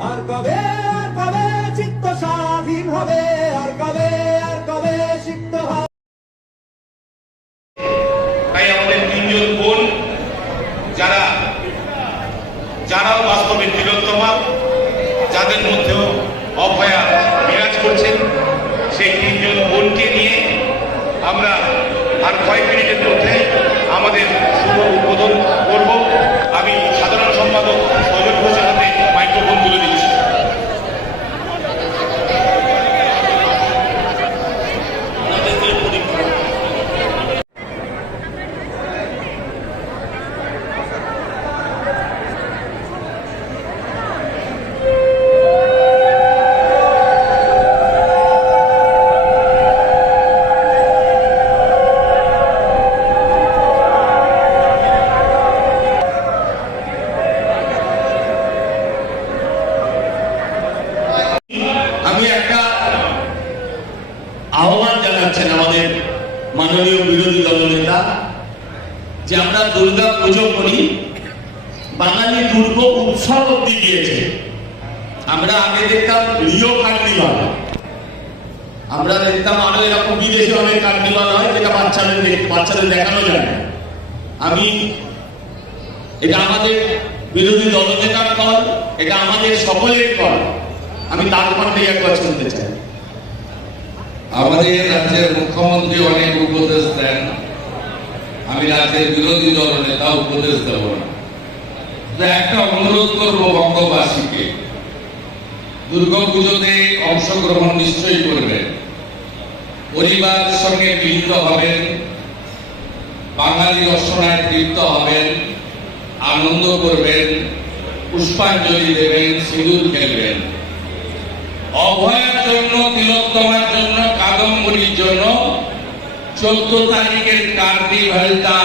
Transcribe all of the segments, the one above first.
আর কবে আর কবে চিত্ত স্বাধীন হবে? আর কবে আর কবে হবে? তাই আমাদের তিনজন বোন, যারা, যারাও বাস্তবে তিলোত্তমা, যাদের মধ্যেও অভয়া বিরাজ করছেন, সেই তিনজন বোনকে নিয়ে আমরা আর কয়েক মিনিটের মধ্যে আমাদের শুভ উদ্বোধন মাননীয় বিরোধী দলনেতা যে আমরা দুর্গা পুজো করি, বাঙালি দুর্গ উৎসব অব্দি গিয়েছে। আমরা আগে দেখতাম রিও কার্নিভাল। আমরা দেখতাম আরও এরকম বিদেশে অনেক কার্নিভাল হয়, যেটা বাচ্চাদের বাচ্চাদের দেখানো যায়। আমি, এটা আমাদের বিরোধী দলনেতার কল, এটা আমাদের সকলের কল। আমি তার মধ্যে একবার শুনতে চাই। আমাদের রাজ্যের মুখ্যমন্ত্রী অনেক উপদেশ দেন। আমি রাজ্যের বিরোধী দল নেতা উপদেশ দেব না। একটা অনুরোধ করব বঙ্গবাসীকে দুর্গাপুজোতে অংশগ্রহণ নিশ্চয়ই করবেন। পরিবারের সঙ্গে মিলিত হবেন, বাঙালি রসনায় তৃপ্ত হবেন, আনন্দ করবেন, পুষ্পাঞ্জলি দেবেন, সিঁদুর খেলবেন। অভয়ের জন্য তিলোত্তমার চোদ্দ তারিখের কার্নিভালটা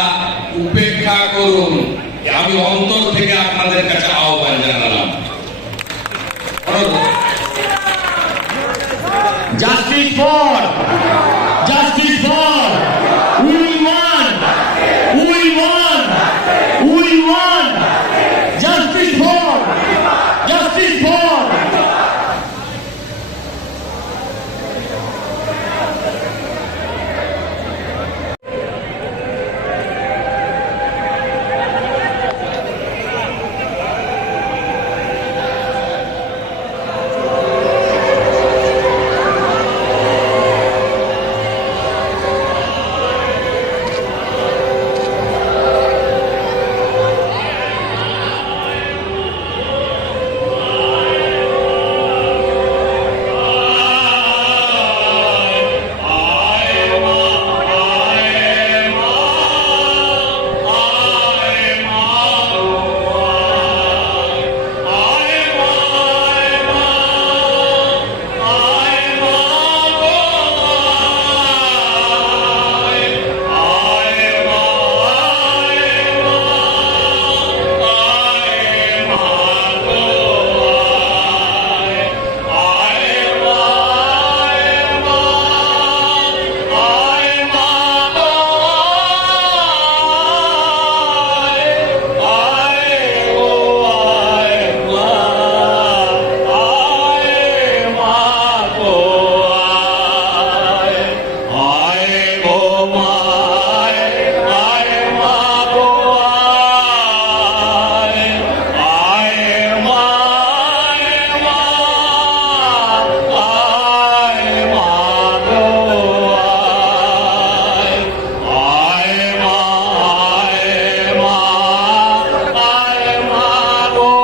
উপেক্ষা করুন। আমি অন্তর থেকে আপনাদের কাছে আহ্বান জানালাম।